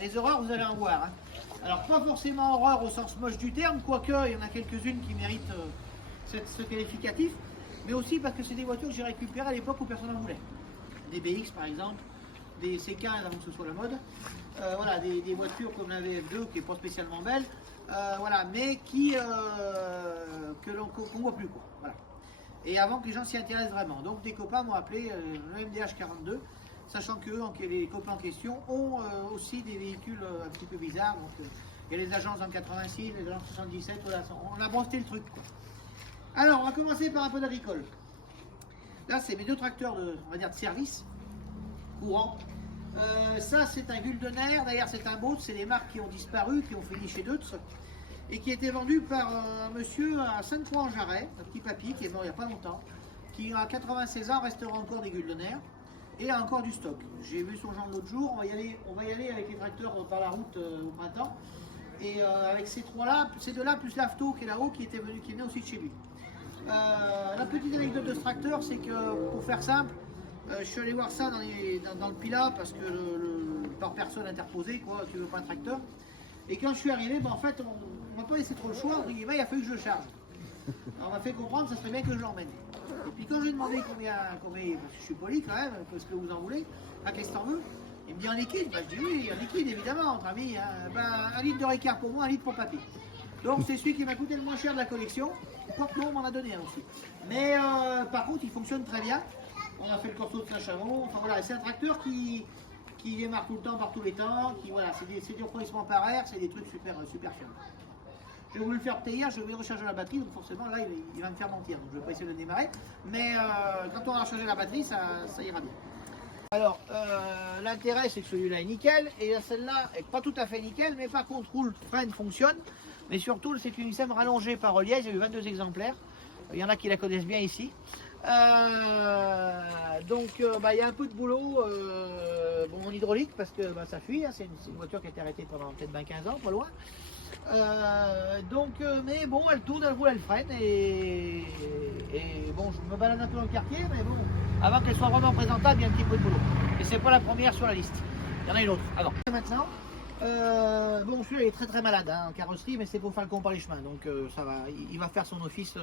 les horreurs, vous allez en voir. Hein. Alors, pas forcément horreur au sens moche du terme, quoique il y en a quelques-unes qui méritent ce qualificatif, mais aussi parce que c'est des voitures que j'ai récupérées à l'époque où personne n'en voulait. Des BX par exemple, des C15 avant que ce soit la mode, voilà, des voitures comme la VF2 qui n'est pas spécialement belle, voilà, mais qu'on ne voit plus, quoi. Voilà. Et avant que les gens s'y intéressent vraiment. Donc des copains m'ont appelé le MDH 42, sachant que les copains en question ont aussi des véhicules un petit peu bizarres. Donc il y a les agences en 86, les agences 77, voilà, on a breveté le truc, quoi. Alors on va commencer par un peu d'agricole. Là c'est mes deux tracteurs on va dire de service courant. Ça c'est un Guldener, d'ailleurs c'est un Boat, c'est des marques qui ont disparu, qui ont fini chez Deutz et qui a été vendu par un monsieur à Sainte-Croix-en-Jarret, un petit papy qui est mort il n'y a pas longtemps, qui à 96 ans restera encore des Guldener et a encore du stock. J'ai vu son genre l'autre jour, on va y aller avec les tracteurs par la route au printemps et avec ces deux-là plus l'Afto qui est là-haut qui venait aussi de chez lui. La petite anecdote de ce tracteur, c'est que pour faire simple, je suis allé voir ça dans le Pilat parce que par personne interposée, quoi, tu veux pas un tracteur. Et quand je suis arrivé, en fait, on m'a pas laissé trop le choix, il a fallu que je le charge. Alors on m'a fait comprendre que ça serait bien que je l'emmène. Et puis quand j'ai demandé combien, parce que je suis poli quand même, qu'est-ce que vous en voulez, qu'est-ce que t'en veux, il me dit en liquide, je dis oui, en liquide évidemment, entre amis, hein. 1 litre de Ricard pour moi, 1 litre pour papy. Donc c'est celui qui m'a coûté le moins cher de la collection, quoique on m'en a donné un aussi. Mais par contre il fonctionne très bien, on a fait le corso de Saint-Chamond, enfin voilà, c'est un tracteur qui démarre tout le temps par tous les temps, voilà, c'est des refroidissements par air, c'est des trucs super fiables. Je vais vous le faire hier, je vais recharger la batterie, donc forcément là il va me faire mentir, donc je vais pas essayer de le démarrer, mais quand on va recharger la batterie, ça ira bien. Alors l'intérêt c'est que celui-là est nickel, et celle-là est pas tout à fait nickel, mais par contre roule, freine, fonctionne, mais surtout c'est une ISM rallongée par relief, j'ai eu 22 exemplaires, il y en a qui la connaissent bien ici. Donc il y a un peu de boulot en hydraulique parce que ça fuit, hein, c'est une voiture qui a été arrêtée pendant peut-être 15 ans, pas loin. Mais bon, elle tourne, elle roule, elle freine et bon, je me balade un peu dans le quartier, mais bon, avant qu'elle soit vraiment présentable, il y a un petit peu de boulot. Et c'est pas la première sur la liste, il y en a une autre. Alors maintenant, bon, celui-là est très très malade hein, en carrosserie, mais c'est pour Falcon par les chemins, donc ça va, il va faire son office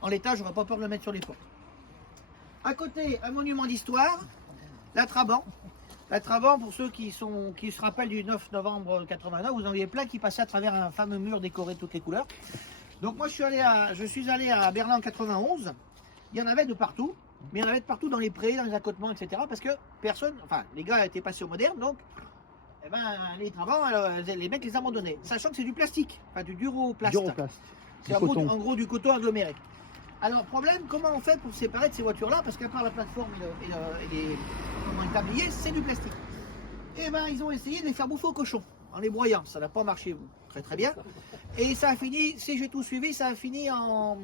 en l'état, j'aurais pas peur de le mettre sur les portes. À côté, un monument d'histoire, la Trabant. La Trabant, pour ceux qui se rappellent du 9 novembre 89, vous en voyez plein qui passaient à travers un fameux mur décoré de toutes les couleurs. Donc moi je suis allé à Berlin en 91, il y en avait de partout, mais il y en avait de partout dans les prés, dans les accotements, etc. Parce que les gars étaient passés au moderne, donc les Trabants, les mecs les abandonnaient. Sachant que c'est du plastique, enfin du duroplast. C'est en gros du coton aggloméré. Alors problème, comment on fait pour se séparer de ces voitures-là? Parce qu'à part la plateforme et les tabliers, c'est du plastique. Et ils ont essayé de les faire bouffer aux cochons, en les broyant. Ça n'a pas marché très très bien. Et ça a fini, si j'ai tout suivi, ça a fini en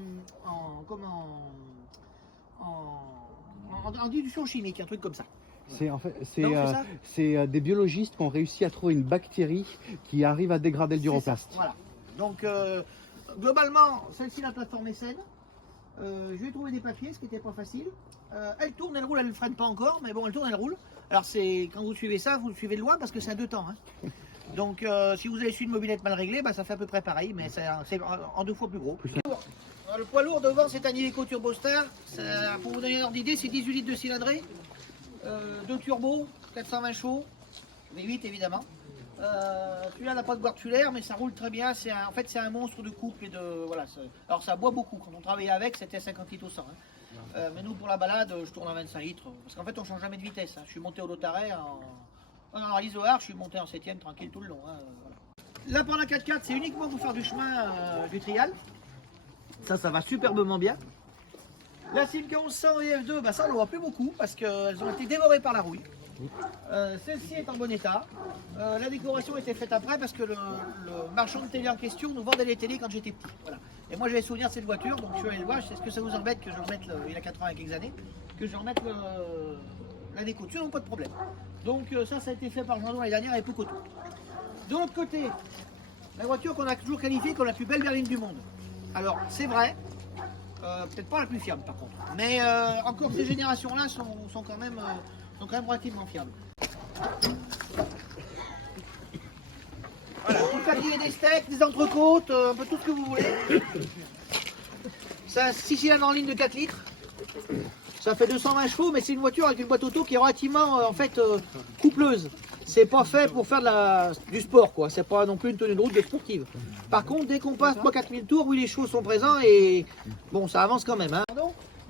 dilution chimique, un truc comme ça. C'est des biologistes qui ont réussi à trouver une bactérie qui arrive à dégrader le duroplast. Voilà. Donc globalement, celle-ci, la plateforme est saine. Je vais trouver des papiers, ce qui n'était pas facile. Elle tourne, elle roule, elle ne freine pas encore, mais bon, elle tourne, elle roule. Alors quand vous suivez ça, vous le suivez de loin parce que c'est à 2 temps. Hein. Donc si vous avez su une mobilette mal réglée, ça fait à peu près pareil, mais c'est en 2 fois plus gros. Le poids lourd devant, c'est un Iveco Turbostar. Pour vous donner un ordre d'idée, c'est 18 litres de cylindrée, 2 turbos, 420 chevaux, V8 évidemment. Celui-là n'a pas de boîte-tulaire, mais ça roule très bien. En fait, c'est un monstre de couple et de voilà. Alors ça boit beaucoup. Quand on travaillait avec, c'était 50 litres au 100. Hein. Mais nous, pour la balade, je tourne à 25 litres. Parce qu'en fait, on change jamais de vitesse. Hein. Je suis monté au Lotaret en l'Isoar, je suis monté en 7ème tranquille tout le long. Hein, voilà. Là, pour la 4x4, c'est uniquement pour faire du chemin du trial. Ça va superbement bien. La Simca 1100 et F2, ça on ne le voit plus beaucoup parce qu'elles ont été dévorées par la rouille. Celle-ci est en bon état. La décoration était faite après parce que le marchand de télé en question nous vendait les télés quand j'étais petit. Voilà. Et moi j'avais souvenir de cette voiture, donc je suis allé le voir. Est-ce que ça vous embête que je remette, il a 80 et quelques années, que je remette la déco dessus? Non, pas de problème. Donc ça a été fait par Jean l'année dernière avec Pocoto. De l'autre côté, la voiture qu'on a toujours qualifiée comme la plus belle berline du monde. Alors c'est vrai, peut-être pas la plus fiable par contre, mais encore ces générations-là sont quand même relativement fiables. faire griller des steaks, des entrecôtes, un peu tout ce que vous voulez. C'est un 6 cylindres en ligne de 4 litres. Ça fait 220 chevaux, mais c'est une voiture avec une boîte auto qui est relativement coupleuse. C'est pas fait pour faire du sport, quoi. C'est pas non plus une tenue de route de sportive. Par contre, dès qu'on passe 3-4 000 tours, oui, les chevaux sont présents et bon, ça avance quand même. Hein.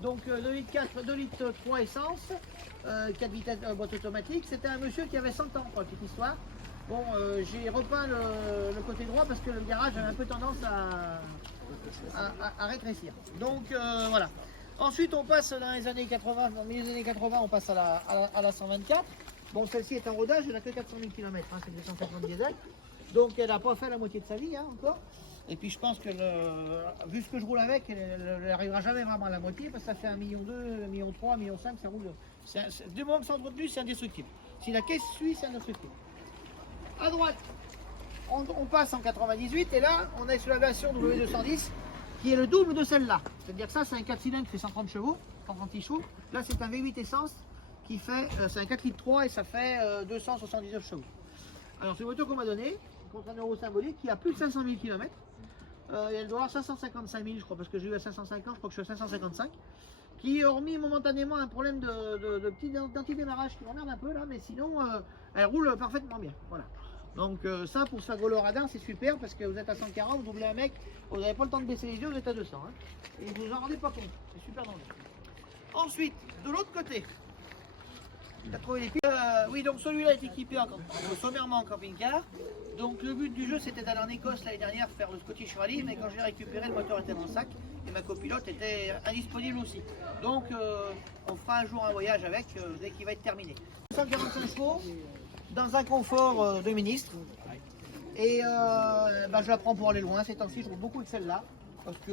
Donc 2 litres 4, 2 litres 3 essence, 4 vitesses boîte automatique. C'était un monsieur qui avait 100 ans, pour la petite histoire. Bon, j'ai repeint le côté droit parce que le garage avait un peu tendance à rétrécir. Donc voilà. Ensuite, on passe dans les années 80, dans le milieu des années 80, on passe à la 124. Bon, celle-ci est en rodage, elle n'a que 400 000 km, hein, c'est 250 diesel. Donc, elle n'a pas fait la moitié de sa vie, hein, encore. Et puis, je pense que, vu ce que je roule avec, elle n'arrivera jamais vraiment à la moitié, parce que ça fait 1,2 million, 1,3 million, 1,5 million, ça roule. Du moment que c'est entretenu, c'est indestructible. Si la caisse suit, c'est indestructible. À droite, on passe en 98, et là, on est sur la version W210, qui est le double de celle-là. C'est-à-dire que ça, c'est un 4 cylindres qui fait 130 chevaux, 130 chevaux. Là, c'est un V8 essence qui fait, c'est un 4 litres 3 et ça fait 279 chevaux. Alors, c'est une voiture qu'on m'a donnée, contre un euro symbolique, qui a plus de 500 000 km. Et elle doit avoir 555 000, je crois, parce que j'ai eu à 550, je crois que je suis à 555. Qui, hormis momentanément un problème de petit d'antidémarrage qui m'emmerde un peu là, mais sinon, elle roule parfaitement bien. Voilà. Donc ça, pour se faire gauler au radar, c'est super parce que vous êtes à 140, vous doublez un mec, vous n'avez pas le temps de baisser les yeux, vous êtes à 200. Hein, et vous vous en rendez pas compte, c'est super dangereux. Ensuite, de l'autre côté, tu as trouvé les pieds. Oui, donc celui-là est équipé sommairement en camping-car. Donc le but du jeu, c'était d'aller en Écosse l'année dernière faire le Scottish Rally, mais quand je l'ai récupéré, le moteur était dans le sac et ma copilote était indisponible aussi. Donc on fera un jour un voyage avec dès qu'il va être terminé. 145 chevaux. Dans un confort de ministre et je la prends pour aller loin. Ces temps-ci, je roule beaucoup de celle-là parce que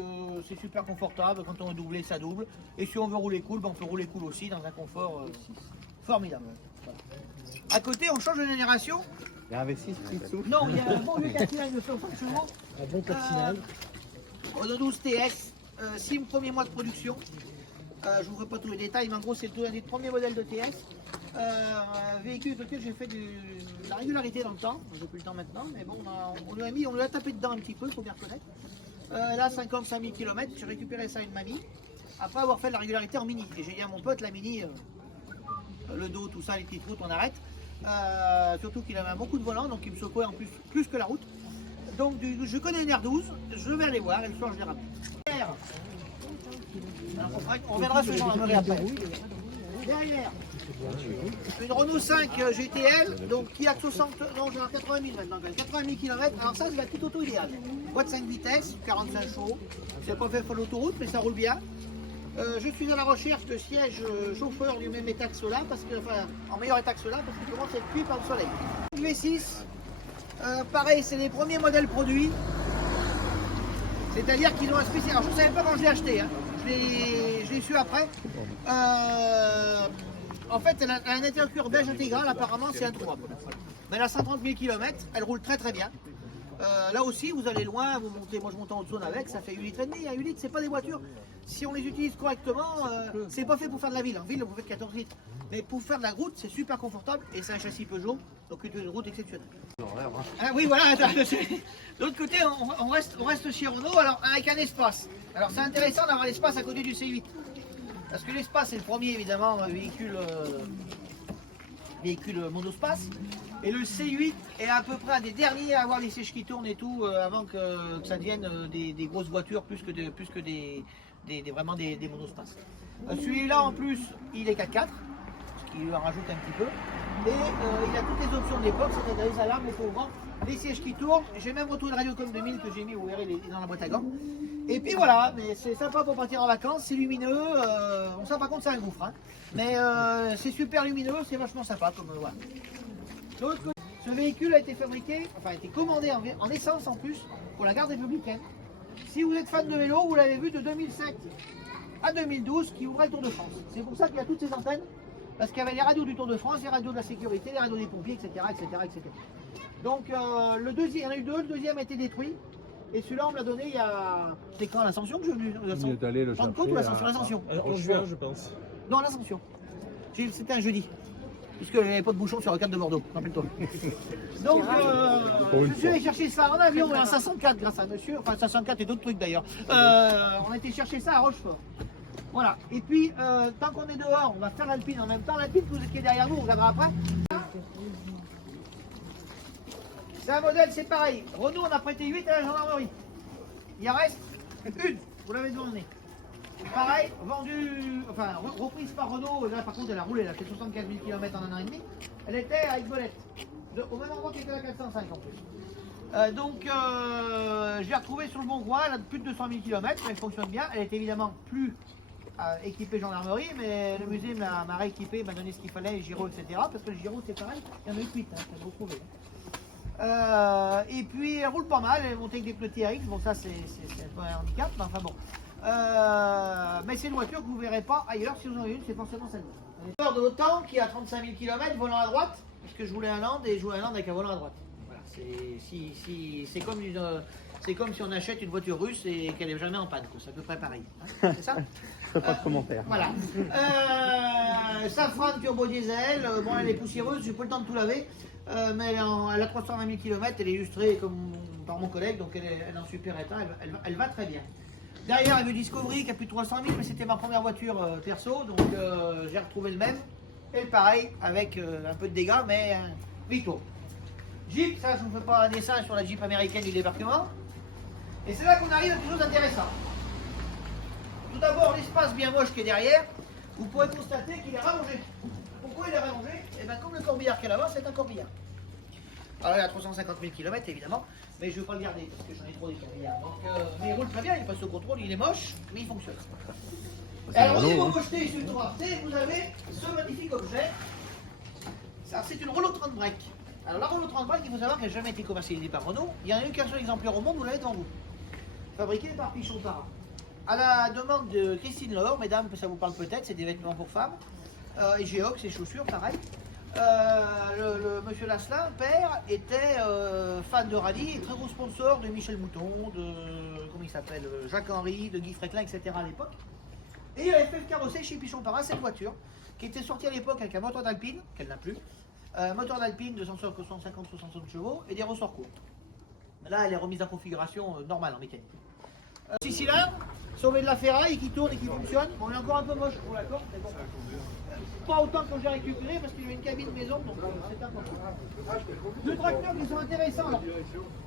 c'est super confortable. Quand on veut doubler, ça double. Et si on veut rouler cool, on peut rouler cool aussi dans un confort formidable. Voilà. À côté, on change de génération. Il y a un V6 pris dessous. Non, il y a un bon vieux 4 cylindres de 105 chevaux. Un bon 4 cylindres. Renault 12 TX, 6 premiers mois de production. Je ne vous ferai pas tous les détails, mais en gros, c'est un des premiers modèles de TS. Véhicule avec lequel j'ai fait de la régularité dans le temps. J'ai plus le temps maintenant, mais bon, on lui a tapé dedans un petit peu, il faut bien reconnaître. Là, 55 000 km, j'ai récupéré ça à une mamie, après avoir fait de la régularité en mini. Et j'ai dit à mon pote, la mini, le dos, tout ça, les petites routes, on arrête. Surtout qu'il avait un bon coup de volant, donc il me secouait en plus que la route. Donc, je connais une R12, je vais aller voir, et le soir, je les ramène. On reviendra sur gendarmerie après. Derrière, une Renault 5 GTL, donc qui a 60, non, j'ai 80 000 maintenant, 80 000 km. Alors ça, c'est la petite auto idéale. Boîte 5 vitesses, 45 chevaux. C'est pas fait pour l'autoroute, mais ça roule bien. Je suis à la recherche de sièges chauffeurs du même état que ceux-là, en meilleur état que ceux-là, parce qu'ils commencent à être cuits par le soleil. V6, pareil, c'est les premiers modèles produits. C'est-à-dire qu'ils ont un spécial. Alors je ne savais pas quand je l'ai acheté, hein. Je l'ai su après. En fait, elle a un intercureur beige intégral, apparemment c'est introuvable. Mais elle a 130 000 km, elle roule très très bien. Là aussi, vous allez loin, vous montez, moi je monte en Haute-Saône avec, ça fait 8 litres et demi. 8 litres, c'est pas des voitures. Si on les utilise correctement, c'est pas fait pour faire de la ville. En ville, vous faites 14 litres. Mais pour faire de la route, c'est super confortable et c'est un châssis Peugeot, donc une route exceptionnelle. Ah, oui, voilà. De l'autre côté, on reste chez Renault, alors avec un espace. Alors c'est intéressant d'avoir l'espace à côté du C8. Parce que l'espace est le premier, évidemment, véhicule monospace. Et le C8 est à peu près un des derniers à avoir les sièges qui tournent et tout, avant que ça devienne des grosses voitures plus que vraiment des monospaces. Celui-là, en plus, il est 4x4, ce qui lui en rajoute un petit peu. Et il a toutes les options de l'époque, c'est-à-dire les alarmes, les couvrants, les sièges qui tournent. J'ai même retrouvé le Radiocom 2000 que j'ai mis, vous verrez, il est dans la boîte à gants. Et puis voilà, mais c'est sympa pour partir en vacances, c'est lumineux. Bon, ça par contre c'est un gouffre, hein. Mais c'est super lumineux, c'est vachement sympa comme voilà. L'autre côté, ce véhicule a été fabriqué, enfin a été commandé en essence en plus pour la garde républicaine. Si vous êtes fan de vélo, vous l'avez vu de 2007 à 2012 qui ouvrait le Tour de France. C'est pour ça qu'il y a toutes ces antennes. Parce qu'il y avait les radios du Tour de France, les radios de la sécurité, les radios des pompiers, etc. etc. Donc le deuxième, il y en a eu deux, le deuxième a été détruit. Et celui-là, on me l'a donné il y a... C'était quand l'Ascension que je suis venu Pentecôte ou l'Ascension? En juin, je pense. Non, l'Ascension. C'était un jeudi. puisqu'il n'y avait pas de bouchon sur le cadre de Bordeaux, rappelle-toi. Donc, je suis allé chercher ça en avion, en 504 grâce à monsieur, enfin 504 et d'autres trucs d'ailleurs. On a été chercher ça à Rochefort. Voilà, et puis tant qu'on est dehors, on va faire l'Alpine en même temps. L'Alpine qui est derrière nous, on regardera après. C'est un modèle, c'est pareil. Renault, on a prêté 8 à la gendarmerie. Il en reste une, vous l'avez devant le nez. Pareil, vendue, enfin reprise par Renault, là par contre elle a roulé, elle a fait 75 000 km en un an et demi. Elle était avec bolette, au même endroit qu'elle était la 405 en plus. Donc je l'ai retrouvée sur le bon coin, elle a plus de 200 000 km, elle fonctionne bien. Elle est évidemment plus équipée gendarmerie, mais le musée m'a rééquipé, m'a donné ce qu'il fallait, les gyros, etc. Parce que le gyro c'est pareil, il y en a eu 8, hein, je l'ai retrouvé. Et puis elle roule pas mal, elle est montée avec des pneus TRX, bon ça c'est un peu un handicap, mais enfin bon. Mais c'est une voiture que vous ne verrez pas ailleurs. Si vous en avez une, c'est forcément celle-là. Peur de l'OTAN qui a 35 000 km, volant à droite, parce que je voulais un Land et je voulais un Land avec un volant à droite. Voilà, c'est comme si on achète une voiture russe et qu'elle n'est jamais en panne, c'est à peu près pareil. Hein, c'est ça? Pas de commentaire. Voilà. Safran turbo diesel, bon elle est poussiéreuse, j'ai pas le temps de tout laver, mais elle a 320 000 km, elle est illustrée comme par mon collègue, donc elle est en super état, elle va très bien. Derrière, il y avait Discovery qui a plus de 300 000, mais c'était ma première voiture perso, donc j'ai retrouvé le même. Et le pareil, avec un peu de dégâts, mais vito. Jeep, ça, je ne fais pas un dessin sur la Jeep américaine du débarquement. Et c'est là qu'on arrive à quelque chose d'intéressant. Tout d'abord, l'espace bien moche qui est derrière, vous pourrez constater qu'il est rallongé. Pourquoi il est rallongé? Eh bien, comme le corbillard qui est là-bas, c'est un corbillard. Alors, il a 350 000 km évidemment, mais je ne veux pas le garder parce que j'en ai trop des corbillards. Donc, mais il roule très bien, il passe au contrôle, il est moche, mais il fonctionne. Alors, au niveau mocheté, sur le droitier, vous avez ce magnifique objet. C'est une Renault 30 break. Alors, la Renault 30 break, il faut savoir qu'elle n'a jamais été commercialisée par Renault. Il n'y en a eu qu'un seul exemplaire au monde, vous l'avez devant vous. Fabriqué par Pichon Para. À la demande de Christine Laure, mesdames, ça vous parle peut-être, c'est des vêtements pour femmes. Et Geox, ses chaussures, pareil. Le monsieur Lasselin, père, était fan de rallye et très gros sponsor de Michel Mouton, de comment il s'appelle, Jacques Henry, de Guy Fréquelin, etc. à l'époque. Et il avait fait carrosser chez Pichon Para cette voiture, qui était sortie à l'époque avec un moteur d'Alpine, qu'elle n'a plus, moteur d'Alpine de 150-160 chevaux et des ressorts courts. Là, elle est remise en configuration normale en mécanique. 6 cylindres, sauvé de la ferraille, qui tourne et qui fonctionne. Bon, on est encore un peu moche pour la corde, mais bon. Pas autant que j'ai récupéré parce qu'il y a une cabine maison, donc c'est important. Deux tracteurs qui sont intéressants.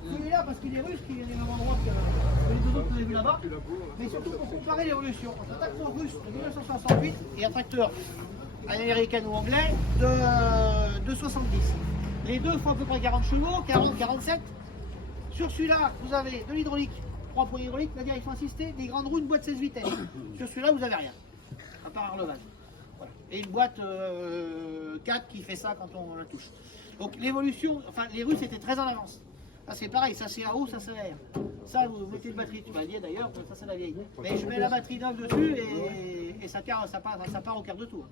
Celui-là parce qu'il est russe, qui est au même endroit que les deux autres que vous avez vu là-bas. Mais surtout pour comparer l'évolution entre un tracteur russe de 1968 et un tracteur américain ou anglais de 70. Les deux font à peu près 40 chevaux, 40, 47. Sur celui-là, vous avez de l'hydraulique, 3 points hydrauliques, la direction assistée, des grandes roues, une boîte 16 vitesses. Sur celui-là, vous n'avez rien, à part un relevage. Voilà. Et une boîte 4 qui fait ça quand on la touche. Donc l'évolution, enfin les Russes étaient très en avance. Ça c'est pareil, ça c'est AO, ça c'est AR. Ça vous mettez une batterie, tu vas dire d'ailleurs, ça c'est la vieille. Mais je mets la batterie neuve dessus et ça part au quart de tour.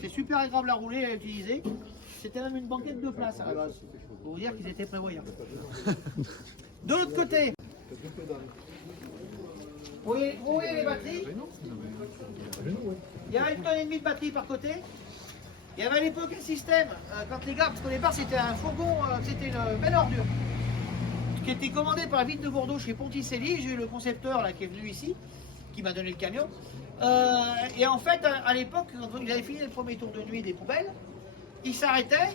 C'est super agréable à rouler et à utiliser. C'était même une banquette de place à la base. Pour vous dire qu'ils étaient prévoyants. De l'autre côté, vous voyez les batteries. Il y a 1,5 tonne de batterie par côté. Il y avait à l'époque un système, quand les gars, parce qu'au départ c'était un fourgon, c'était une belle ordure, qui était commandé par la ville de Bordeaux chez Ponticelli. J'ai eu le concepteur là, qui est venu ici, qui m'a donné le camion. Et en fait, à l'époque, quand il avait fini le premier tour de nuit des poubelles, il s'arrêtait,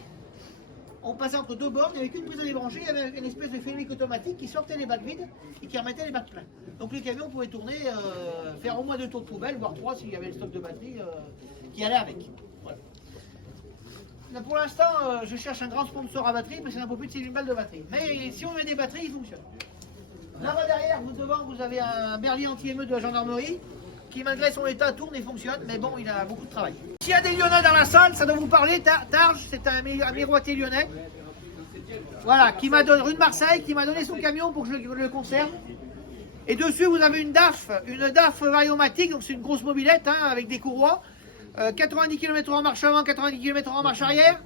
on passait entre deux bornes, il n'y avait qu'une prise à débrancher, il y avait une espèce de phénomique automatique qui sortait les bacs vides et qui remettait les bacs pleins. Donc le camion pouvait tourner, faire au moins 2 tours de poubelle, voire 3 s'il y avait le stock de batterie qui allait avec. Voilà. Là, pour l'instant, je cherche un grand sponsor à batterie, mais c'est un peu plus de 6000 balles de batterie. Mais si on met des batteries, ils fonctionnent. Là-bas derrière, devant, vous avez un berlier anti-émeute de la gendarmerie qui, malgré son état, tourne et fonctionne, mais bon, il a beaucoup de travail. S'il y a des Lyonnais dans la salle, ça doit vous parler. Targe, c'est un miroitier lyonnais. Voilà, qui m'a donné, rue de Marseille, qui m'a donné son camion pour que je le conserve. Et dessus, vous avez une DAF variomatique, donc c'est une grosse mobilette hein, avec des courroies. 90 km en marche avant, 90 km en marche arrière.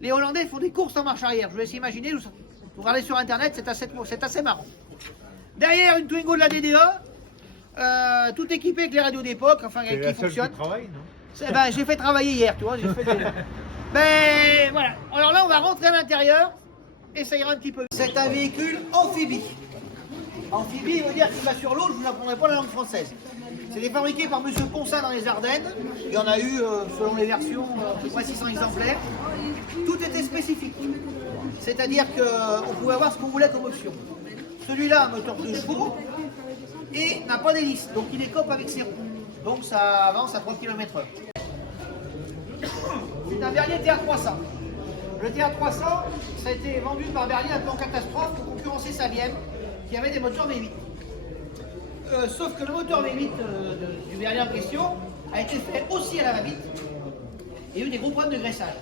Les Hollandais font des courses en marche arrière. Je vous laisse imaginer, vous regardez sur internet, c'est assez marrant. Derrière, une Twingo de la DDE, tout équipé avec les radios d'époque, enfin qui fonctionne. Travail, non Ben, j'ai fait travailler hier, tu vois. Ben voilà. Alors là, on va rentrer à l'intérieur et ça ira un petit peu. C'est un véhicule amphibie. Amphibie veut dire qu'il va sur l'eau, je ne vous apprendrai pas la langue française. C'est fabriqué par M. Ponsin dans les Ardennes. Il y en a eu, selon les versions, à peu près 600 exemplaires. Tout était spécifique. C'est-à-dire qu'on pouvait avoir ce qu'on voulait comme option. Celui-là a un moteur de 2 chevaux et n'a pas d'hélice. Donc il écope avec ses roues. Donc ça avance à 3 km/h. C'est un Berlier TA300. Le TA300, ça a été vendu par Berlier un peu en catastrophe pour concurrencer sa BM qui avait des moteurs V8. Sauf que le moteur V8 du Berlier en question a été fait aussi à la va-vite et il y a eu des gros problèmes de graissage.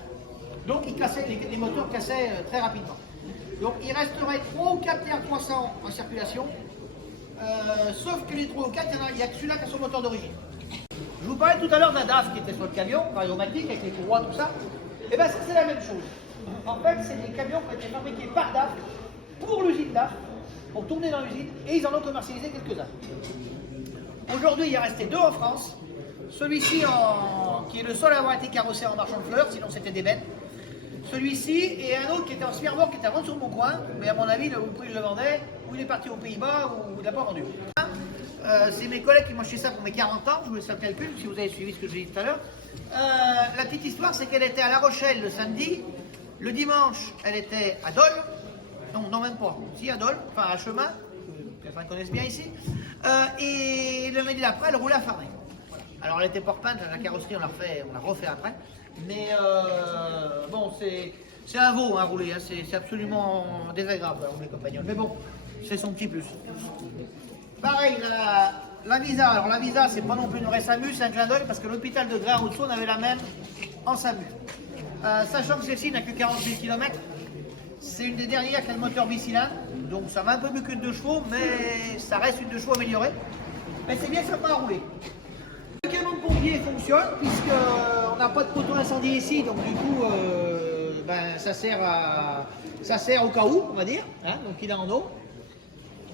Donc les moteurs cassaient très rapidement. Donc il resterait 3 ou 4 TA300 en circulation, sauf que les 3 ou 4, il n'y a que celui-là qui a son moteur d'origine. Je vous parlais tout à l'heure d'un DAF qui était sur le camion, aéromatique, avec les courroies, tout ça. Et bien ça c'est la même chose. En fait, c'est des camions qui ont été fabriqués par DAF, pour l'usine DAF, pour tourner dans l'usine, et ils en ont commercialisé quelques-uns. Aujourd'hui, il y a resté 2 en France. Celui-ci qui est le seul à avoir été carrossé en marchand de fleurs, sinon c'était des bêtes. Celui-ci et un autre qui était en smearboard qui était à vendre sur mon coin, mais à mon avis, le prix il le vendait, ou il est parti aux Pays-Bas, ou il n'a pas vendu. C'est mes collègues qui m'ont acheté ça pour mes 40 ans, je vous laisse faire le calcul si vous avez suivi ce que j'ai dit tout à l'heure. La petite histoire, c'est qu'elle était à La Rochelle le samedi, le dimanche, elle était à Dole, non même pas, si à Dole, enfin à Chemin, personne connaisse bien ici, et le lundi d'après, elle roulait à Farnay. Alors elle était pas repeinte, la carrosserie on l'a refait après, mais bon c'est un veau hein, rouler, hein, c'est absolument désagréable à rouler compagnons, mais bon, c'est son petit plus. Pareil, la Visa, alors la Visa c'est pas non plus une vraie SAMU, c'est un clin d'œil parce que l'hôpital de Grès en Haute-Saône avait la même en SAMU. Sachant que celle-ci n'a que 48 km, c'est une des dernières qui a le moteur bicylindre, donc ça va un peu mieux qu'une 2 chevaux, mais ça reste une 2 chevaux améliorée. Mais c'est bien sympa à rouler. Le camion de pompier fonctionne, puisqu'on n'a pas de poteau incendie ici, donc du coup, ça sert au cas où, on va dire. Hein, donc il est en eau.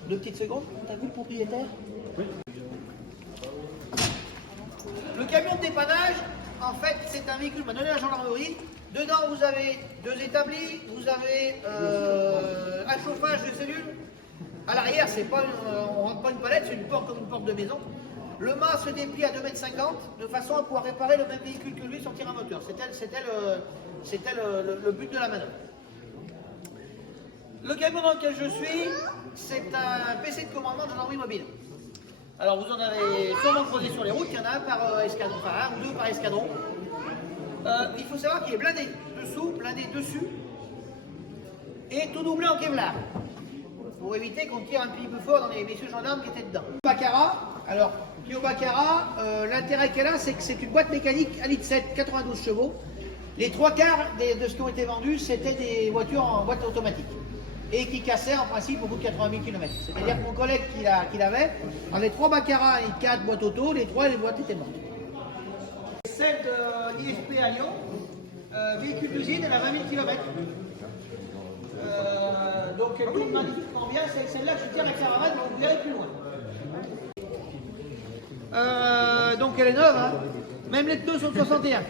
2 petites secondes, t'as vu le propriétaire? Oui. Le camion de dépannage, en fait, c'est un véhicule m'a donné la gendarmerie. Dedans, vous avez 2 établis, vous avez un chauffage de cellules. À l'arrière, on ne rentre pas une palette, c'est une porte comme une porte de maison. Le mât se déplie à 2,50 m de façon à pouvoir réparer le même véhicule que lui et sortir un moteur. C'était le but de la manœuvre. Le camion dans lequel je suis, c'est un PC de commandement de gendarmerie mobile. Alors vous en avez sûrement croisé sur les routes, il y en a un par escadron, enfin un ou 2 par escadron. Il faut savoir qu'il est blindé dessous, blindé dessus, et tout doublé en Kevlar, pour éviter qu'on tire un petit peu fort dans les messieurs gendarmes qui étaient dedans. Baccarat, alors Pio Baccarat, l'intérêt qu'elle a, c'est que c'est une boîte mécanique 1,7 litre, 92 chevaux. Les 3 quarts de ce qui ont été vendus, c'était des voitures en boîte automatique. Et qui cassaient en principe au bout de 80 000 km. C'est-à-dire que mon collègue qui l'avait, avait 3 Baccarat et 4 boîtes auto, les boîtes étaient mortes. Celle de l'IFP à Lyon, véhicule d'usine, elle a 20 000 km. Donc elle tourne magnifiquement bien, c'est celle-là que je tiens avec la caravane, mais vous verrez plus loin. Donc elle est neuve, hein. Même les pneus sont de 61.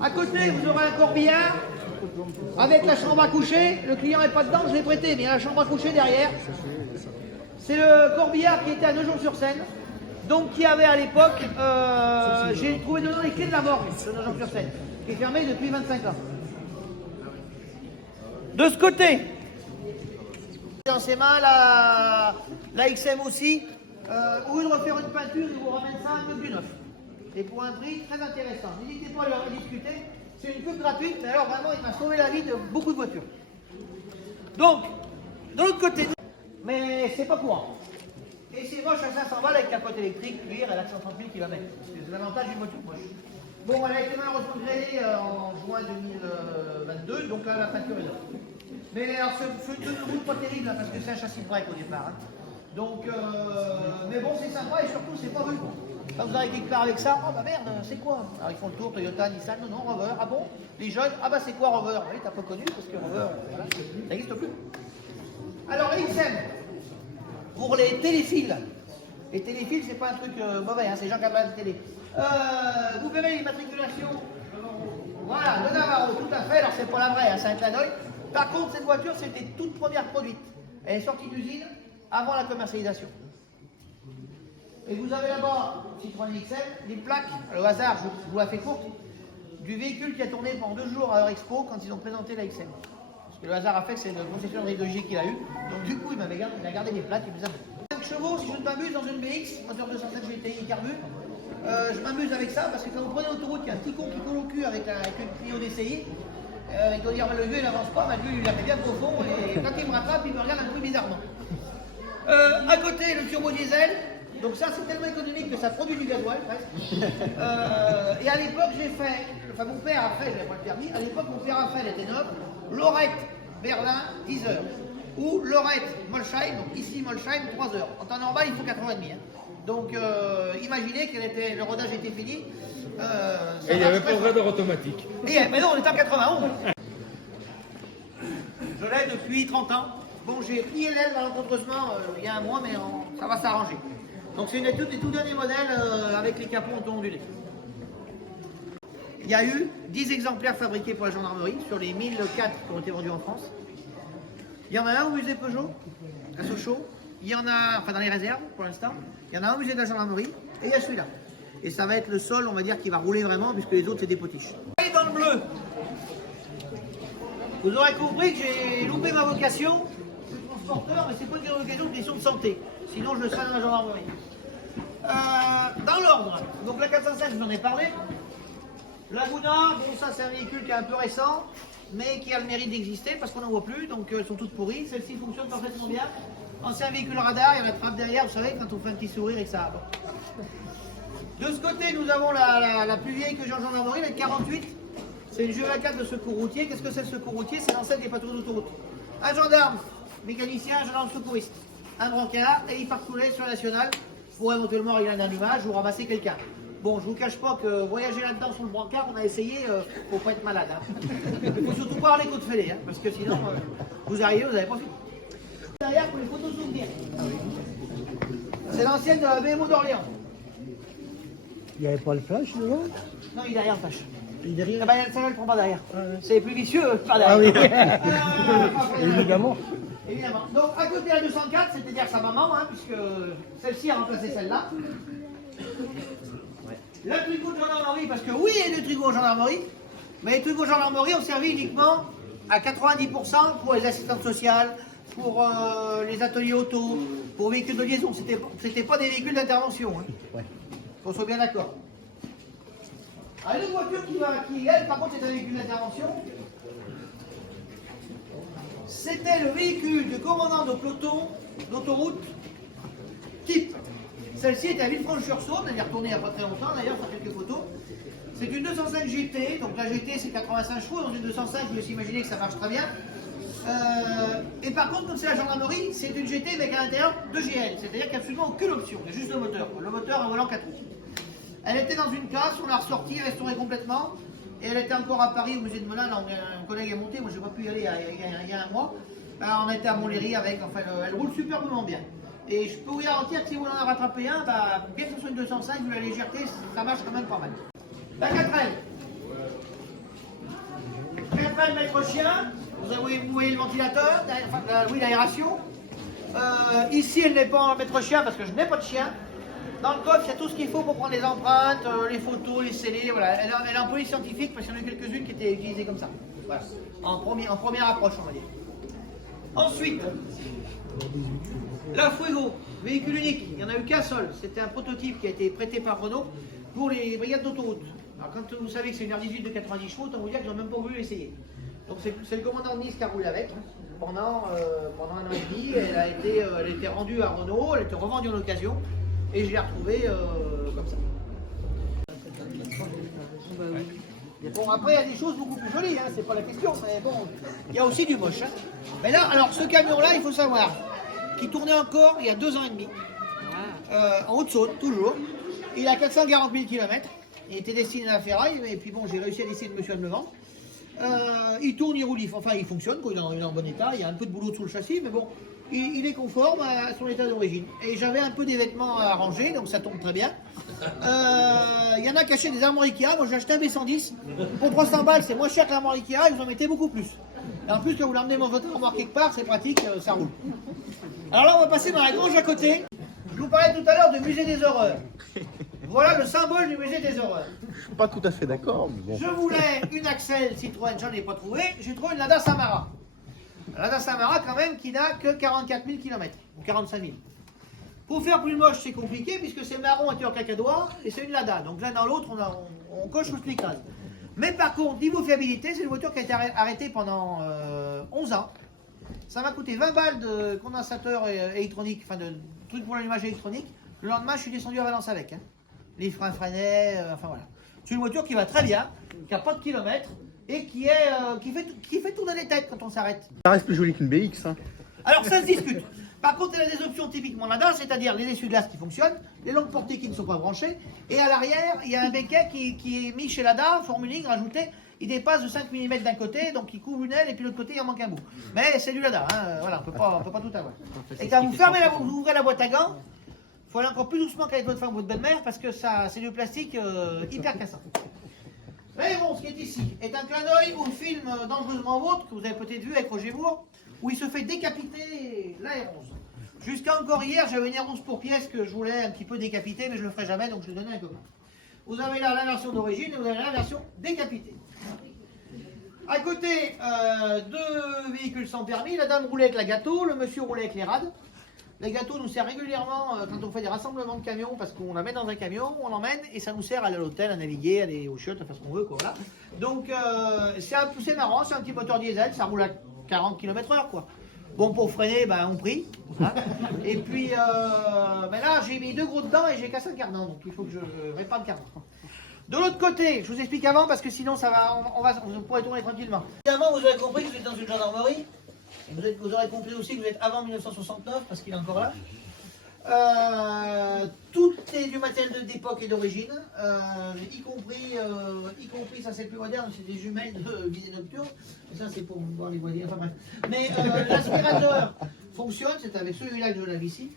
À côté, vous aurez un corbillard avec la chambre à coucher. Le client n'est pas dedans, je l'ai prêté, mais il y a la chambre à coucher derrière. C'est le corbillard qui était à Nogent-sur-Seine, donc qui avait à l'époque, j'ai trouvé dedans les clés de la mort de Nogent-sur-Seine, qui est fermé depuis 25 ans. De ce côté, dans ses mains, la XM aussi, au lieu de refaire une peinture, il vous ramène ça un peu plus neuf. Et pour un prix très intéressant. N'hésitez pas à leur discuter. C'est une pub gratuite, mais alors vraiment, il m'a sauvé la vie de beaucoup de voitures. Donc, de l'autre côté, mais c'est pas courant. Et c'est moche à 500 balles avec capote électrique, cuir, elle a 130 000 km. C'est l'avantage d'une voiture moche. Bon, elle a été malheureusement gréée en juin 2022, donc là, la peinture est neuve. Mais alors, ce ne roule pas terrible, là, parce que c'est un châssis break au départ. Hein. Donc, mais bon, c'est sympa et surtout, c'est pas rude. Quand vous arrivez quelque part avec ça, oh bah merde, c'est quoi? Alors ils font le tour, Toyota, Nissan, non, Rover, ah bon? Les jeunes, ah bah c'est quoi Rover? Oui, t'as pas connu parce que Rover, voilà, ça n'existe plus. Alors XM, pour les téléphiles. Les téléphiles, c'est pas un truc mauvais, hein, c'est les gens qui regardent la télé. Vous verrez l'immatriculation, Voilà, le Navarro, tout à fait. Alors, c'est pas la vraie, hein, c'est un clin d'œil. Par contre, cette voiture, c'était toute première produite. Elle est sortie d'usine avant la commercialisation. Et vous avez là-bas, Citroën XL, les plaques, le hasard, je vous la fais courte, du véhicule qui a tourné pendant 2 jours à Eurexpo quand ils ont présenté la XL. Parce que le hasard a fait que c'est le concessionnaire Rideau qu'il a eu. Donc du coup, il a gardé les plaques, il nous a fait. 5 chevaux, si je ne m'abuse, dans une BX, moteur 207 GTI carbu. Je m'amuse avec ça parce que quand vous prenez l'autoroute, il y a un petit con qui colle au cul avec une Clio DCI. Il doit dire, le vieux, il n'avance pas, mais lui, il la fait bien profond. Et quand il me rattrape, il me regarde un peu bizarrement. À côté, le turbo diesel. Donc ça, c'est tellement économique que ça produit du gasoil, presque. Et à l'époque, j'ai fait, enfin mon père a fait, je n'avais pas le permis, à l'époque, mon père a fait l'éténope, Lorette, Berlin, 10 heures. Ou Lorette, Molsheim, donc ici Molsheim, 3 heures. En temps normal, il faut 4 heures et demie. Hein. Donc imaginez que le rodage était fini. Et il n'y avait pas de radar automatique. Mais non, on est en 91. Je l'ai depuis 30 ans. Bon, j'ai plié l'aile dans l'encombrement il y a un mois, mais ça va s'arranger. Donc c'est des tout derniers modèles avec les capots en ton ondulé. Il y a eu 10 exemplaires fabriqués pour la gendarmerie sur les 1004 qui ont été vendus en France. Il y en a un au musée Peugeot, à Sochaux. Il y en a, enfin dans les réserves pour l'instant. Il y en a un au musée de la gendarmerie et il y a celui-là. Et ça va être le seul, on va dire, qui va rouler vraiment puisque les autres c'est des potiches. Et dans le bleu, vous aurez compris que j'ai loupé ma vocation de transporteur, mais c'est pas une question de santé. Sinon je serais dans la gendarmerie. Dans l'ordre, donc la 405, je vous en ai parlé. Laguna, bon ça c'est un véhicule qui est un peu récent, mais qui a le mérite d'exister parce qu'on n'en voit plus, donc elles sont toutes pourries. Celle-ci fonctionne parfaitement bien. Ancien véhicule radar, il y a la trappe derrière, vous savez, quand on fait un petit sourire et que ça... Bon. De ce côté, nous avons la plus vieille que j'ai en gendarmerie, la 48. C'est une GE4 de secours routier. Qu'est-ce que c'est le secours routier? C'est l'ancêtre des patrouilles d'autoroute. Un gendarme, mécanicien, un gendarme secouriste. Un brancard, et il parcourait sur la nationale pour éventuellement régler un allumage ou ramasser quelqu'un. Bon, je vous cache pas que voyager là-dedans sur le brancard, on a essayé, faut pas être malade. Hein. Il faut surtout pas avoir les côtes fêlées, hein, parce que sinon, vous arrivez, vous n'avez pas fini. Derrière pour les photos souvenirs. C'est l'ancienne de la BMO d'Orléans. Il n'y avait pas le flash devant? Non, il est derrière le flash. Il est derrière? Ah bah, ça, elle prend pas derrière. C'est plus vicieux, pas derrière. Ah oui. Évidemment. Évidemment. Donc, à côté de la 204, c'est-à-dire sa maman, hein, puisque celle-ci a remplacé celle-là. Le tricot de gendarmerie, parce que oui, il y a des tricots en gendarmerie, mais les tricots de gendarmerie ont servi uniquement à 90% pour les assistantes sociales, pour les ateliers auto, pour véhicules de liaison. C'était pas des véhicules d'intervention. Hein. Ouais. Qu'on soit bien d'accord. Alors, une voiture qui elle, par contre, c'est un véhicule d'intervention. C'était le véhicule du commandant de peloton d'autoroute type. Celle-ci était à Villefranche-sur-Saône, elle est retournée il n'y a pas très longtemps d'ailleurs, faire quelques photos. C'est une 205 GT, donc la GT c'est 85 chevaux, dans une 205 je me suis imaginé que ça marche très bien. Et par contre, comme c'est la gendarmerie, c'est une GT avec à l'intérieur 2 GL, c'est-à-dire qu'il n'y a absolument aucune option, il y a juste le moteur. Le moteur a un volant 4 roues. Elle était dans une casse, on l'a ressortie, restaurée complètement, et elle était encore à Paris au musée de Melun, là, un collègue est monté, moi je n'ai pas pu y aller il y a un mois. Alors, on était à Montlhéry avec, enfin elle roule superbement bien. Et je peux vous garantir que si vous en avez rattrapé un, bah, bien que ce soit une 205, vu la légèreté, ça marche quand même pas mal. La 4L. 4L maître chien, vous voyez le ventilateur, oui l'aération. Ici elle n'est pas en maître chien parce que je n'ai pas de chien. Dans le coffre il y a tout ce qu'il faut pour prendre les empreintes, les photos, les scellés, voilà. Elle est en police scientifique parce qu'il y en a quelques-unes qui étaient utilisées comme ça. Voilà. En première approche on va dire. Ensuite, la Fuego, véhicule unique, il n'y en a eu qu'un seul. C'était un prototype qui a été prêté par Renault pour les brigades d'autoroute. Alors quand vous savez que c'est une R18 de 90 chevaux, autant vous dire qu'ils n'ont même pas voulu l'essayer. Donc c'est le commandant de Nice qui a roulé avec pendant un an et demi. Elle a été rendue à Renault, elle a été revendue en occasion et je l'ai retrouvée comme ça. Bon, après, il y a des choses beaucoup plus jolies, hein, c'est pas la question, mais bon, il y a aussi du moche. Hein. Mais là, alors, ce camion-là, il faut savoir, qui tournait encore il y a 2 ans et demi, en Haute-Saône, toujours. Il a 440 000 km, il était destiné à la ferraille, et puis bon, j'ai réussi à décider de monsieur de me vendre. Il tourne, il roule, enfin il fonctionne, quoi, il est en bon état, il y a un peu de boulot sous le châssis, mais bon, il est conforme à son état d'origine. Et j'avais un peu des vêtements à ranger, donc ça tombe très bien. Il y en a qui achètent des armoires Ikea, moi j'ai acheté un B110. Pour 300 balles, c'est moins cher que l'armoire Ikea, et vous en mettez beaucoup plus. Et en plus, quand vous l'emmenez dans votre armoire quelque part, c'est pratique, ça roule. Alors là, on va passer dans la grange à côté. Je vous parlais tout à l'heure de musée des horreurs. Voilà le symbole du musée des horreurs. Je suis pas tout à fait d'accord, mais bon. Je voulais une Axel Citroën, j'en ai pas trouvé. J'ai trouvé une Lada Samara. La Lada Samara, quand même, qui n'a que 44 000 km, ou 45 000. Pour faire plus moche, c'est compliqué, puisque c'est marron et en cacadois, et c'est une Lada. Donc l'un dans l'autre, on coche toutes les cases. Mais par contre, niveau fiabilité, c'est une voiture qui a été arrêtée pendant 11 ans. Ça m'a coûté 20 balles de condensateur électronique, enfin de trucs pour l'allumage électronique. Le lendemain, je suis descendu à Valence avec. Hein. Les freins freinaient, enfin voilà. C'est une voiture qui va très bien, qui n'a pas de kilomètres et qui fait tourner les têtes quand on s'arrête. Ça reste plus joli qu'une BX. Hein. Alors ça se discute. Par contre, elle a des options typiquement Lada, c'est-à-dire les essuie-glaces qui fonctionnent, les longues portées qui ne sont pas branchées, et à l'arrière, il y a un béquet qui est mis chez Lada, Formuling, rajouté, il dépasse de 5 mm d'un côté, donc il couvre une aile, et puis de l'autre côté, il en manque un bout. Mais c'est du Lada, hein, voilà, on peut pas tout avoir. Et quand vous ouvrez la boîte à gants, il faut aller encore plus doucement qu'avec votre femme ou votre belle-mère, parce que ça, c'est du plastique hyper cassant. L'Aéron, ce qui est ici, est un clin d'œil au film Dangereusement Vôtre, que vous avez peut-être vu avec Roger Moore, où il se fait décapiter l'Aéron. Jusqu'à encore hier, j'avais une Aéron pour pièce que je voulais un petit peu décapiter, mais je le ferai jamais, donc je le donnais à un copain. Vous avez là la version d'origine et vous avez la version décapitée. À côté, deux véhicules sans permis, la dame roulait avec la gâteau, le monsieur roulait avec les rades. Les gâteaux nous servent régulièrement quand on fait des rassemblements de camions, parce qu'on la met dans un camion, on l'emmène, et ça nous sert à aller à l'hôtel, à naviguer, à aller aux chiottes, à faire ce qu'on veut, quoi, voilà. Donc c'est marrant, c'est un petit moteur diesel, ça roule à 40 km/h, quoi. Bon, pour freiner, ben, on prie. Hein. Et puis, ben là, j'ai mis 2 gros dedans et j'ai cassé un cardan, donc il faut que je répare le cardan. De l'autre côté, je vous explique avant parce que sinon ça va, on pourrait tourner tranquillement. Évidemment, vous avez compris que vous êtes dans une gendarmerie. Et vous aurez compris aussi que vous êtes avant 1969 parce qu'il est encore là. Tout est du matériel d'époque et d'origine, y compris, ça c'est le plus moderne, c'est des jumelles de visée nocturne. Et ça c'est pour voir les voisins. Enfin bref. Mais l'aspirateur fonctionne, c'est avec celui-là que je lave ici.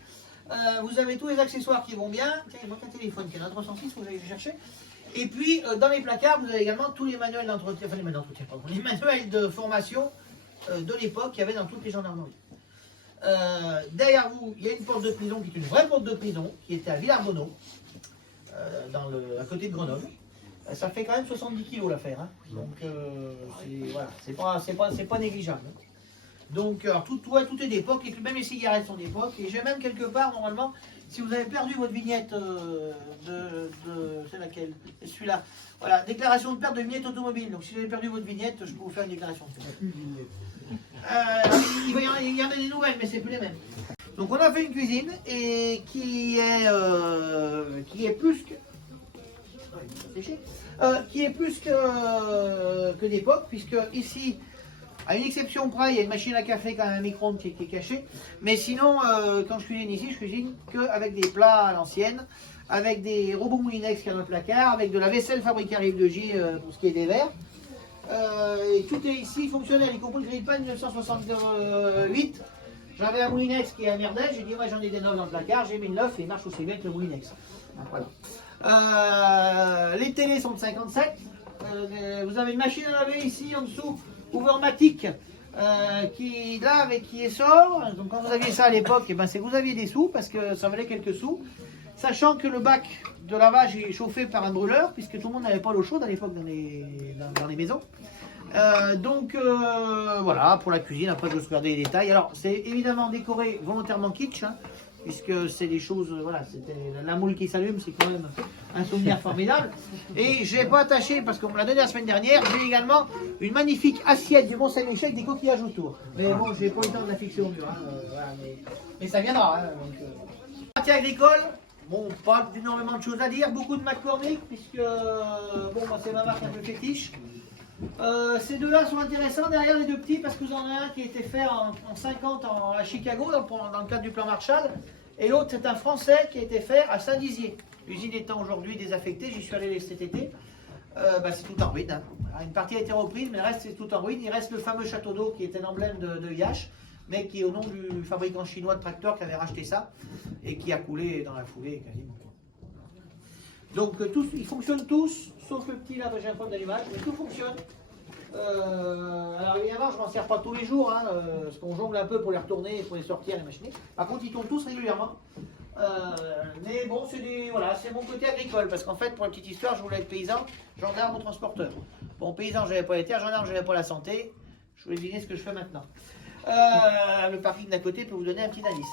Vous avez tous les accessoires qui vont bien. Tiens, il manque un téléphone qui est là, 306, vous allez le chercher. Et puis dans les placards, vous avez également tous les manuels d'entretien, enfin les manuels d'entretien, pardon, les manuels de formation de l'époque qu'il y avait dans toutes les gendarmeries. Derrière vous, il y a une porte de prison qui est une vraie porte de prison, qui était à Villarbonneau, à côté de Grenoble. Ça fait quand même 70 kilos l'affaire, hein. Donc voilà, c'est pas négligeable. Hein. Donc tout est d'époque, et même les cigarettes sont d'époque. Et j'ai même quelque part, normalement, si vous avez perdu votre vignette c'est laquelle? C'est celui-là. Voilà, déclaration de perte de vignette automobile. Donc si vous avez perdu votre vignette, je peux vous faire une déclaration de perte. Il y en a des nouvelles, mais c'est plus les mêmes. Donc on a fait une cuisine et qui est plus que d'époque, puisque ici, à une exception près, il y a une machine à café quand même, un micro-ondes qui est caché. Mais sinon, quand je cuisine ici, je cuisine qu'avec des plats à l'ancienne, avec des robots Moulinex qui sont dans le placard, avec de la vaisselle fabriquée à Rive de J pour ce qui est des verres. Et tout est ici fonctionnel, y compris le grille-pain 1968. J'avais un Moulinex qui est un merdet, j'ai dit ouais, j'en ai des neufs dans le placard, j'ai mis le neuf et il marche aussi bien que le Moulinex. Voilà. Les télés sont de 57. Vous avez une machine à laver ici en dessous, Overmatic, qui lave et qui essore. Donc quand vous aviez ça à l'époque, eh ben, c'est que vous aviez des sous parce que ça valait quelques sous. Sachant que le bac de lavage est chauffé par un brûleur, puisque tout le monde n'avait pas l'eau chaude à l'époque dans les maisons. Voilà, pour la cuisine, après je vais vous regarder les détails. Alors c'est évidemment décoré volontairement kitsch, hein, puisque c'est des choses, voilà, c'était la moule qui s'allume, c'est quand même un souvenir formidable. Et je n'ai pas attaché, parce qu'on me l'a donné la semaine dernière, j'ai également une magnifique assiette du Mont-Saint-Michel avec des coquillages autour. Mais bon, j'ai pas eu le temps de la fixer au mur, hein, voilà, mais ça viendra. Hein, Partie agricole. Bon, pas énormément de choses à dire, beaucoup de McCormick, puisque bon, moi, c'est ma marque un peu fétiche. Ces deux-là sont intéressants, derrière les deux petits, parce que vous en avez un qui a été fait en 50 à Chicago, dans le cadre du plan Marshall, et l'autre c'est un Français qui a été fait à Saint-Dizier. L'usine étant aujourd'hui désaffectée, j'y suis allé cet été. c'est tout en ruine. Hein. Alors, une partie a été reprise, mais le reste c'est tout en ruine. Il reste le fameux château d'eau qui était l'emblème de Yacht, mais qui est au nom du fabricant chinois de tracteurs qui avait racheté ça et qui a coulé dans la foulée quasiment. Donc ils fonctionnent tous, sauf le petit là, j'ai un problème d'allumage, mais tout fonctionne. Alors évidemment, je m'en sers pas tous les jours, hein, parce qu'on jongle un peu pour les retourner et pour les sortir, les machiner. Par contre, ils tournent tous régulièrement. Mais bon, c'est mon côté agricole, parce qu'en fait, pour la petite histoire, je voulais être paysan, gendarme ou transporteur. Bon, paysan, j'avais pas les terres, gendarme, j'avais pas la santé. Je voulais deviner ce que je fais maintenant. Le parking d'à côté peut vous donner un petit indice.